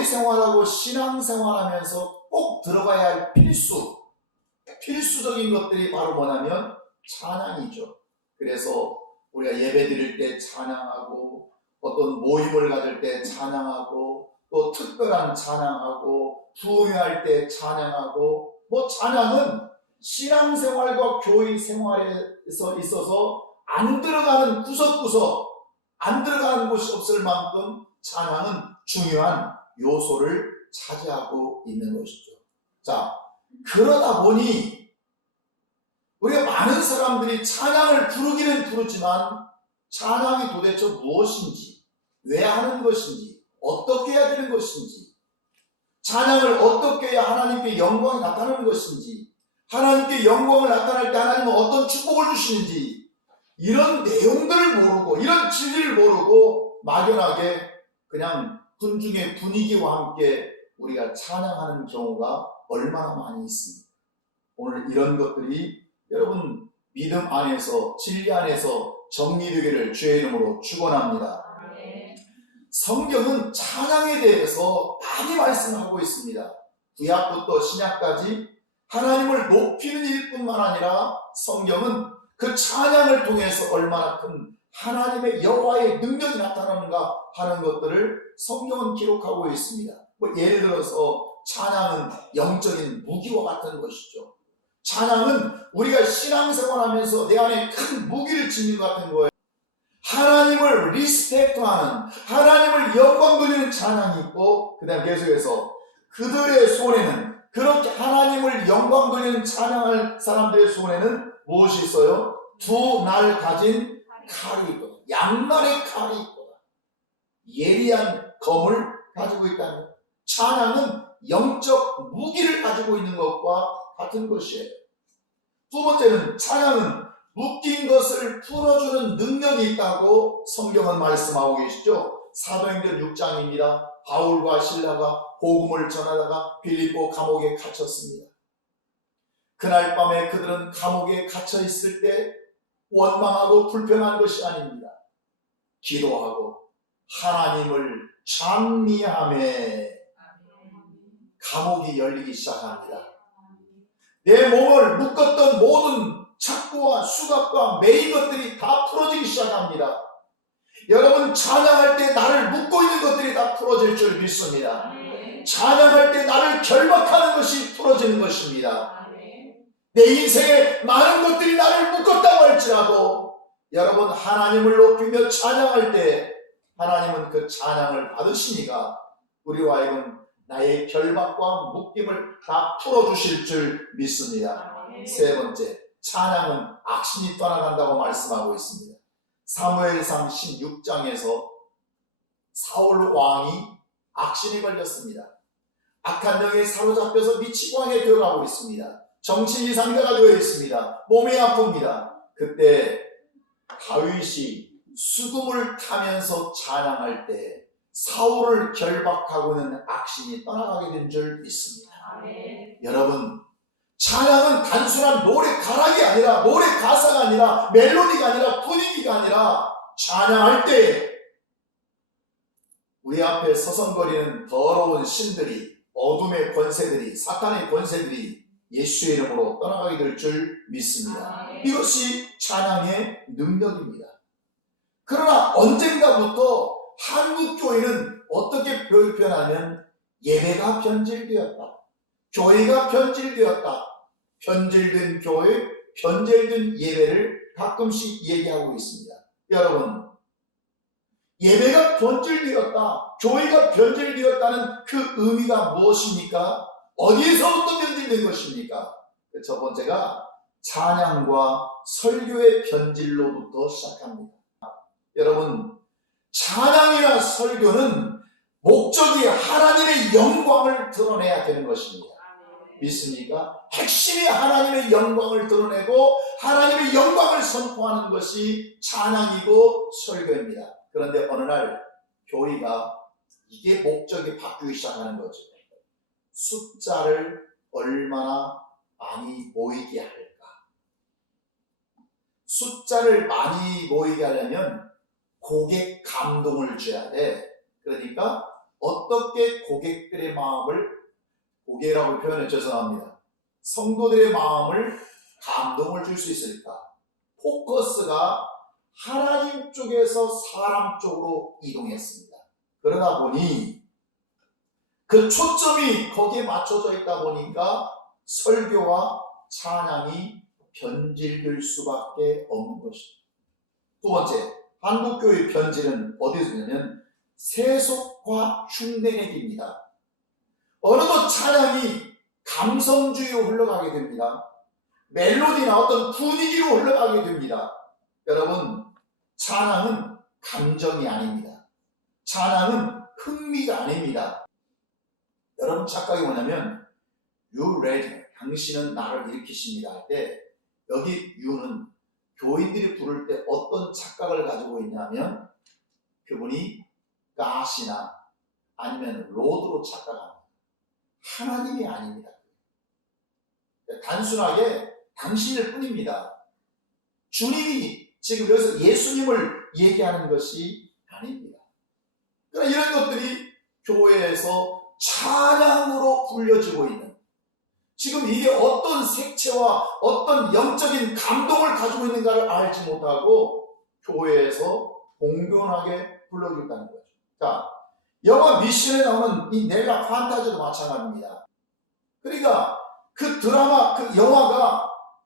교회 생활하고 신앙 생활하면서 꼭 들어가야 할 필수적인 것들이 바로 뭐냐면 찬양이죠. 그래서 우리가 예배 드릴 때 찬양하고, 어떤 모임을 가질 때 찬양하고, 또 특별한 찬양하고, 부흥회할 때 찬양하고, 찬양은 신앙생활과 교회 생활에서 있어서 안 들어가는 구석구석, 안 들어가는 곳이 없을 만큼 찬양은 중요한 요소를 차지하고 있는 것이죠. 자, 그러다 보니 우리가 많은 사람들이 찬양을 부르기는 부르지만 찬양이 도대체 무엇인지, 왜 하는 것인지, 어떻게 해야 되는 것인지, 찬양을 어떻게 해야 하나님께 영광이 나타나는 것인지, 하나님께 영광을 나타날 때 하나님은 어떤 축복을 주시는지, 이런 내용들을 모르고, 이런 진리를 모르고 막연하게 그냥 군중의 분위기와 함께 우리가 찬양하는 경우가 얼마나 많이 있습니다. 오늘 이런 것들이 여러분 믿음 안에서, 진리 안에서 정리되기를 주의 이름으로 축원합니다. 성경은 찬양에 대해서 많이 말씀하고 있습니다. 구약부터 신약까지 하나님을 높이는 일뿐만 아니라 성경은 그 찬양을 통해서 얼마나 큰 하나님의 여호와의 능력이 나타나는가 하는 것들을 성경은 기록하고 있습니다. 예를 들어서 찬양은 영적인 무기와 같은 것이죠. 찬양은 우리가 신앙생활하면서 내 안에 큰 무기를 지닌 것 같은 거예요. 하나님을 리스펙트하는, 하나님을 영광 돌리는 찬양이 있고, 그 다음 계속해서 그들의 손에는, 그렇게 하나님을 영광 돌리는 찬양할 사람들의 손에는 무엇이 있어요? 두 날 가진 칼이 있거든. 양날의 칼이 있거든. 예리한 검을 가지고 있다는 것. 찬양은 영적 무기를 가지고 있는 것과 같은 것이에요. 두 번째는 찬양은 묶인 것을 풀어주는 능력이 있다고 성경은 말씀하고 계시죠. 사도행전 6장입니다. 바울과 실라가 복음을 전하다가 빌립보 감옥에 갇혔습니다. 그날 밤에 그들은 감옥에 갇혀 있을 때 원망하고 불평한 것이 아닙니다. 기도하고 하나님을 찬미하며 감옥이 열리기 시작합니다. 내 몸을 묶었던 모든 착고와 수갑과 매인 것들이 다 풀어지기 시작합니다. 여러분, 찬양할 때 나를 묶고 있는 것들이 다 풀어질 줄 믿습니다. 찬양할 때 나를 결박하는 것이 풀어지는 것입니다. 내 인생에 많은 것들이 나를 묶었다고 할지라도 여러분, 하나님을 높이며 찬양할 때 하나님은 그 찬양을 받으시니까 우리와 하여금 나의 결박과 묶임을 다 풀어주실 줄 믿습니다. 세 번째, 찬양은 악신이 떠나간다고 말씀하고 있습니다. 사무엘상 16장에서 사울 왕이 악신이 걸렸습니다. 악한 영에 사로잡혀서 미치광이에 들어가고 있습니다. 정신이 상태가 되어 있습니다. 몸이 아픕니다. 그때 다윗이 수금을 타면서 찬양할 때 사울을 결박하고는 악신이 떠나가게 된 줄 믿습니다. 여러분, 찬양은 단순한 노래 가락이 아니라, 노래 가사가 아니라, 멜로디가 아니라, 분위기가 아니라, 찬양할 때 우리 앞에 서성거리는 더러운 신들이, 어둠의 권세들이, 사탄의 권세들이 예수의 이름으로 떠나가게 될 줄 믿습니다. 이것이 찬양의 능력입니다. 그러나 언젠가부터 한국교회는 어떻게 표현하면 예배가 변질되었다, 교회가 변질되었다, 변질된 교회, 변질된 예배를 가끔씩 얘기하고 있습니다. 여러분, 예배가 변질되었다, 교회가 변질되었다는 그 의미가 무엇입니까? 어디에서부터 변질된 것입니까? 첫 번째가 찬양과 설교의 변질로부터 시작합니다. 여러분, 찬양이나 설교는 목적이 하나님의 영광을 드러내야 되는 것입니다. 믿습니까? 핵심이 하나님의 영광을 드러내고 하나님의 영광을 선포하는 것이 찬양이고 설교입니다. 그런데 어느 날 교회가 이게 목적이 바뀌기 시작하는 거죠. 숫자를 얼마나 많이 모이게 할까? 숫자를 많이 모이게 하려면 고객 감동을 줘야 돼. 그러니까 어떻게 고객들의 마음을, 고객이라고 표현해 죄송합니다, 성도들의 마음을 감동을 줄 수 있을까? 포커스가 하나님 쪽에서 사람 쪽으로 이동했습니다. 그러다 보니 그 초점이 거기에 맞춰져 있다 보니까 설교와 찬양이 변질될 수밖에 없는 것입니다. 두 번째, 한국교회 변질은 어디서 있냐면 세속과 흉내내기입니다. 어느덧 찬양이 감성주의로 흘러가게 됩니다. 멜로디나 어떤 분위기로 흘러가게 됩니다. 여러분, 찬양은 감정이 아닙니다. 찬양은 흥미가 아닙니다. 여러분 착각이 뭐냐면 You ready, 당신은 나를 일으키십니다 할 때 여기 you는 교인들이 부를 때 어떤 착각을 가지고 있냐면 그분이 가시나 아니면 로드로 착각합니다. 하나님이 아닙니다. 단순하게 당신일 뿐입니다. 주님이 지금 여기서 예수님을 얘기하는 것이 아닙니다. 그러나 이런 것들이 교회에서 찬양으로 불려지고 있는, 지금 이게 어떤 색채와 어떤 영적인 감동을 가지고 있는가를 알지 못하고 교회에서 공존하게 불러지고 있다는 거죠. 자, 영화 미션에 나오는 이 넬라 판타지도 마찬가지입니다. 그러니까 그 드라마, 그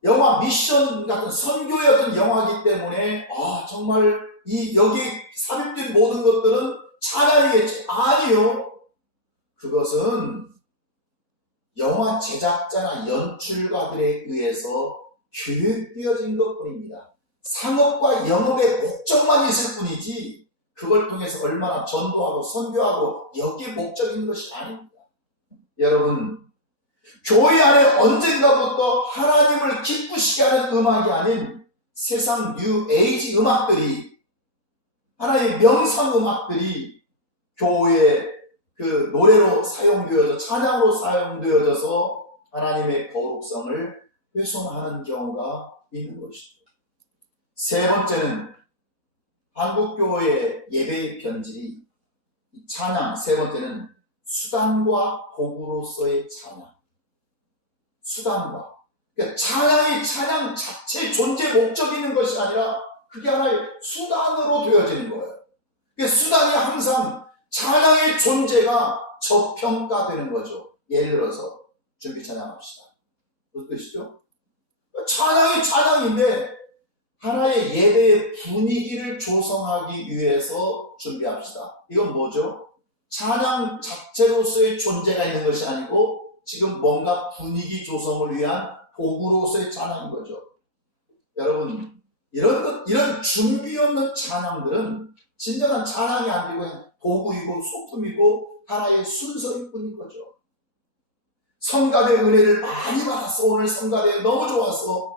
영화 미션 같은 선교의 어떤 영화이기 때문에 정말 이 여기 삽입된 모든 것들은 찬양이겠지. 아니요. 그것은 영화 제작자나 연출가들에 의해서 교육되어진 것뿐입니다. 상업과 영업의 목적만 있을 뿐이지 그걸 통해서 얼마나 전도하고 선교하고 여기에 목적이 있는 것이 아닙니다. 여러분, 교회 안에 언젠가부터 하나님을 기쁘시게 하는 음악이 아닌 세상 뉴 에이지 음악들이, 하나님의 명상 음악들이 교회에 그 노래로 사용되어져, 찬양으로 사용되어져서 하나님의 거룩성을 훼손하는 경우가 있는 것이죠. 세 번째는 한국교회의 예배의 변질이 찬양, 세 번째는 수단과 도구로서의 찬양. 수단과, 그러니까 찬양이 찬양 자체 존재 목적이 있는 것이 아니라 그게 하나의 수단으로 되어지는 거예요. 그러니까 수단이 항상 찬양의 존재가 저평가되는 거죠. 예를 들어서 준비 찬양합시다. 무슨 뜻이죠? 찬양이 찬양인데 하나의 예배의 분위기를 조성하기 위해서 준비합시다. 이건 뭐죠? 찬양 자체로서의 존재가 있는 것이 아니고 지금 뭔가 분위기 조성을 위한 도구로서의 찬양인 거죠. 여러분, 이런 준비 없는 찬양들은 진정한 찬양이 아니고 도구이고 소품이고 하나의 순서일 뿐인 거죠. 성가대 은혜를 많이 받았어. 오늘 성가대 너무 좋았어.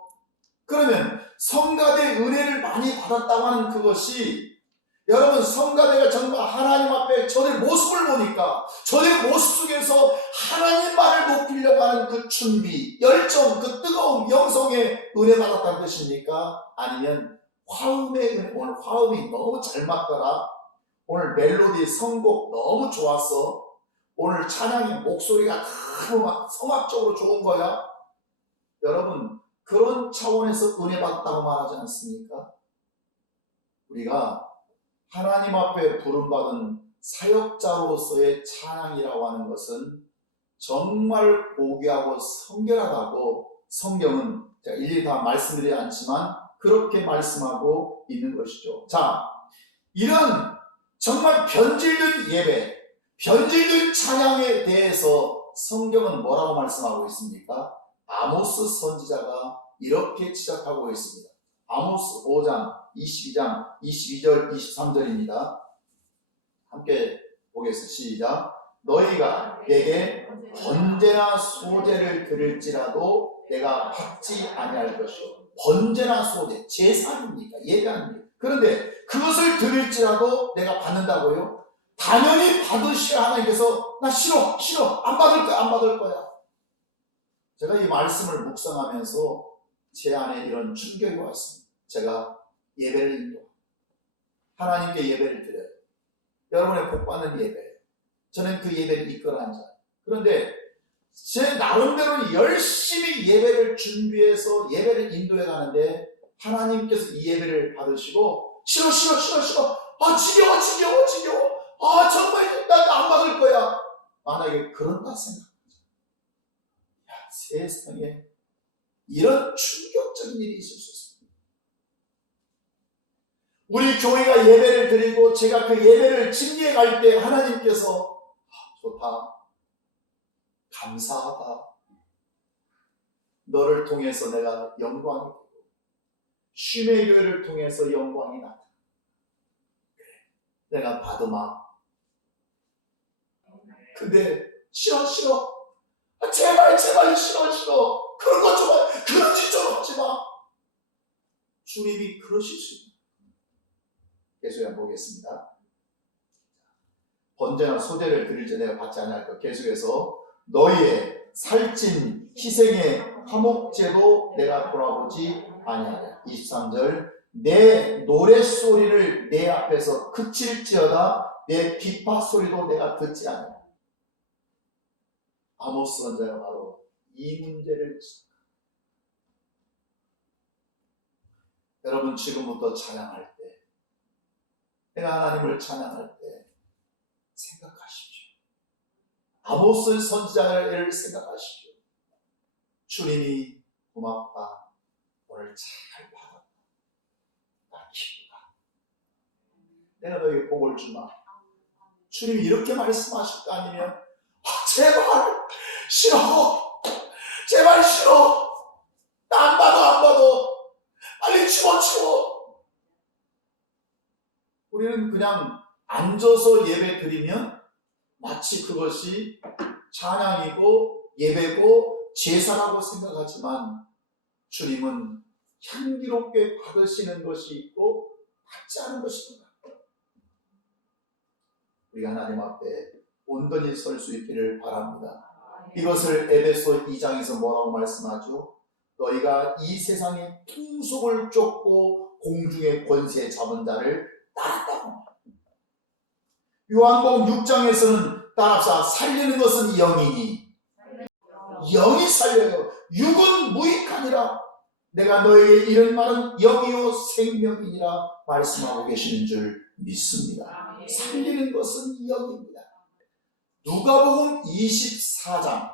그러면 성가대 은혜를 많이 받았다고 하는 그것이, 여러분, 성가대가 정말 하나님 앞에 저의 모습을 보니까 저의 모습 속에서 하나님만을 높이려고 하는 그 준비, 열정, 그 뜨거운 영성의 은혜 받았다는 뜻입니까? 아니면 화음의 은혜, 오늘 화음이 너무 잘 맞더라, 오늘 멜로디 선곡 너무 좋았어, 오늘 찬양의 목소리가 너무 막 성악적으로 좋은 거야. 여러분, 그런 차원에서 은혜 받았다고 말하지 않습니까? 우리가 하나님 앞에 부름받은 사역자로서의 찬양이라고 하는 것은 정말 고귀하고 성결하다고 성경은 제가 일일이 다 말씀드리지 않지만 그렇게 말씀하고 있는 것이죠. 자, 이런 정말 변질된 예배, 변질된 찬양에 대해서 성경은 뭐라고 말씀하고 있습니까? 아모스 선지자가 이렇게 지적하고 있습니다. 아모스 5장 22장 22절 23절입니다. 함께 보겠습니다. 시작. 너희가 내게 번제나 소제를 드릴지라도 내가 받지 아니할 것이요. 번제나 소제, 제사입니까? 예배입니까? 그런데 그것을 드릴지라도 내가 받는다고요? 당연히 받으셔야 하나님께서 나 싫어 안 받을 거야. 제가 이 말씀을 묵상하면서 제 안에 이런 충격이 왔습니다. 제가 예배를 인도, 하나님께 예배를 드려요. 여러분의 복받는 예배, 저는 그 예배를 이끌어간 자. 그런데 제 나름대로는 열심히 예배를 준비해서 예배를 인도해 가는데 하나님께서 이 예배를 받으시고 싫어 지겨워 정말 난 안 받을 거야. 만약에 그런다 생각하죠. 세상에 이런 충격적인 일이 있을 수 있습니다. 우리 교회가 예배를 드리고 제가 그 예배를 집리해 갈 때 하나님께서 좋다, 감사하다, 너를 통해서 내가 영광이 되고 쉼의 교회를 통해서 영광이 나타나. 내가 받으마. 근데 싫어 제발 싫어 그런 것 좀 그런 짓 좀 하지 마. 주님이 그러실 수 있습니다. 계속해 보겠습니다. 번제나 소제를 드릴 때 내가 받지 않을 것. 계속해서 너희의 살찐 희생의 화목제도 내가 돌아보지 아니하랴. 23절 내 노랫소리를 내 앞에서 그칠지어다 내 비파 소리도 내가 듣지 않으랴. 아모스 선지자가 바로 이 문제를 여러분 지금부터 찬양할 때 내가 하나님을 찬양할 때 생각하십시오. 아모스 선지자를 생각하십시오. 주님이 고맙다. 오늘 잘 받았다. 나 기쁘다. 내가 너에게 복을 주마. 주님이 이렇게 말씀하실 거 아니면 제발 싫어. 제발 싫어. 나 안 받아. 빨리 집어치워. 우리는 그냥 앉아서 예배 드리면 마치 그것이 찬양이고 예배고 제사라고 생각하지만 주님은 향기롭게 받으시는 것이 있고 받지 않은 것이 있다. 우리가 하나님 앞에 온전히 설 수 있기를 바랍니다. 이것을 에베소 2장에서 뭐라고 말씀하죠? 너희가 이 세상의 풍속을 쫓고 공중의 권세 잡은 자를 따랐다고. 요한복음 6장에서는 따라서 살리는 것은 영이니 영이 살려요. 육은 무익하니라. 내가 너에게 이런 말은 영이요 생명이니라 말씀하고 계시는 줄 믿습니다. 살리는 것은 영입니다. 누가복음 24장.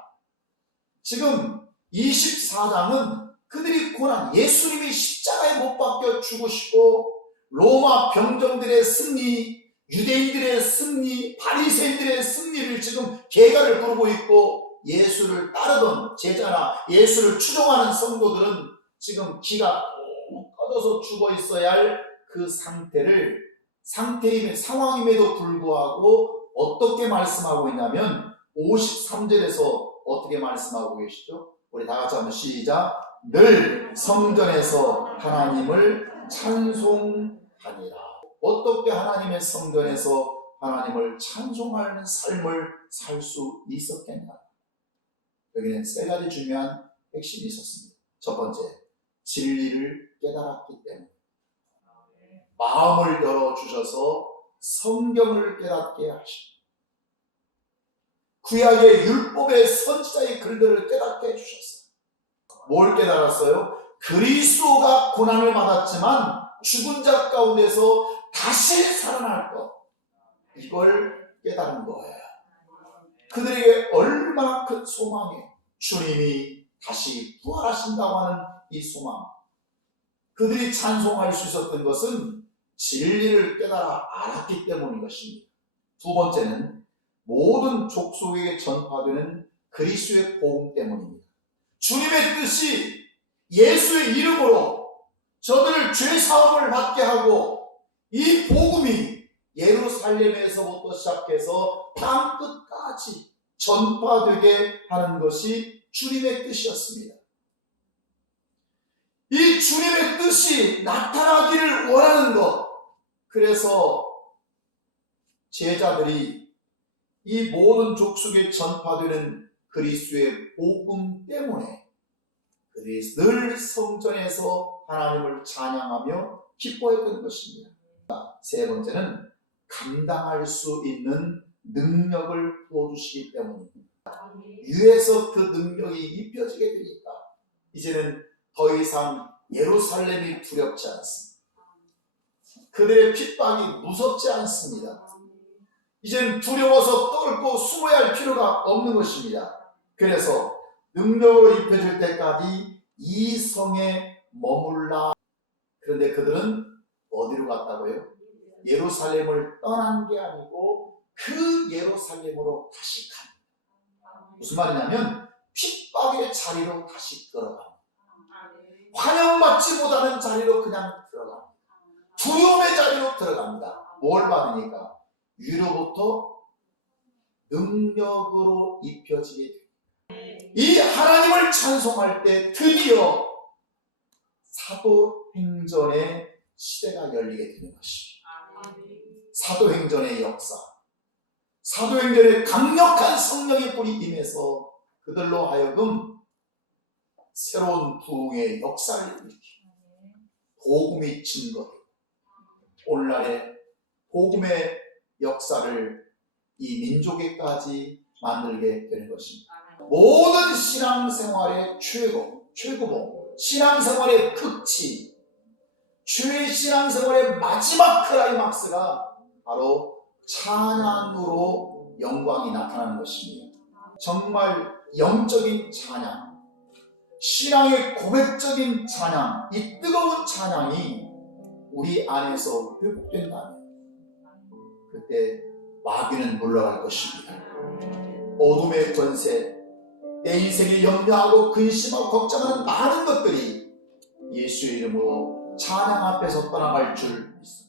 지금 24장은 그들이 고난, 예수님이 십자가에 못 박혀 죽으시고 로마 병정들의 승리, 유대인들의 승리, 바리새인들의 승리를 지금 계가를 부르고 있고 예수를 따르던 제자나 예수를 추종하는 성도들은 지금 기가 푹 꺼져서 죽어 있어야 할 그 상황임에도 불구하고 어떻게 말씀하고 있냐면 53절에서 어떻게 말씀하고 계시죠? 우리 다 같이 한번 시작. 늘 성전에서 하나님을 찬송하니라. 어떻게 하나님의 성전에서 하나님을 찬송하는 삶을 살 수 있었겠나? 여기는 세 가지 중요한 핵심이 있었습니다. 첫 번째, 진리를 깨달았기 때문에 마음을 열어주셔서 성경을 깨닫게 하십니다. 구약의 율법의 선지자의 글들을 깨닫게 해주셨어요. 뭘 깨달았어요? 그리스도가 고난을 받았지만 죽은 자 가운데서 다시 살아날 것, 이걸 깨달은 거예요. 그들에게 얼마나 큰 소망이, 주님이 다시 부활하신다고 하는 이 소망. 그들이 찬송할 수 있었던 것은 진리를 깨달아 알았기 때문인 것입니다. 두 번째는 모든 족속에게 전파되는 그리스도의 복음 때문입니다. 주님의 뜻이 예수의 이름으로 저들을 죄 사함을 받게 하고 이 복음이 예루살렘에서부터 시작해서 땅 끝까지 전파되게 하는 것이 주님의 뜻이었습니다. 이 주님의 뜻이 나타나기를 원하는 것. 그래서 제자들이 이 모든 족속에 전파되는 그리스도의 복음 때문에 그들이 늘 성전에서 하나님을 찬양하며 기뻐했던 것입니다. 세 번째는 감당할 수 있는 능력을 부어주시기 때문입니다. 위에서 그 능력이 입혀지게 되니까 이제는 더 이상 예루살렘이 두렵지 않습니다. 그들의 핍박이 무섭지 않습니다. 이제는 두려워서 떨고 숨어야 할 필요가 없는 것입니다. 그래서 능력으로 입혀질 때까지 이 성에 머물라. 그런데 그들은 어디로 갔다고요? 예루살렘을 떠난 게 아니고 그 예루살렘으로 다시 갑니다. 무슨 말이냐면 핍박의 자리로 다시 들어갑니다. 환영받지 못하는 자리로 그냥 들어갑니다. 두려움의 자리로 들어갑니다. 뭘 받으니까? 위로부터 능력으로 입혀지게 됩니다. 이 하나님을 찬송할 때 드디어 사도행전의 시대가 열리게 되는 것입니다. 사도행전의 역사, 사도행전의 강력한 성령의 불이 임해서 그들로 하여금 새로운 부흥의 역사를 일으키고 복음이 증거되고 오늘날의 복음의 역사를 이 민족에까지 만들게 되는 것입니다. 모든 신앙생활의 최고봉, 신앙생활의 극치, 주의 신앙생활의 마지막 클라이막스가 바로 찬양으로 영광이 나타나는 것입니다. 정말 영적인 찬양, 신앙의 고백적인 찬양, 이 뜨거운 찬양이 우리 안에서 회복된다면 그때 마귀는 물러갈 것입니다. 어둠의 권세, 내 인생에 염려하고 근심하고 걱정하는 많은 것들이 예수의 이름으로 찬양 앞에서 떠나갈 줄 믿습니다.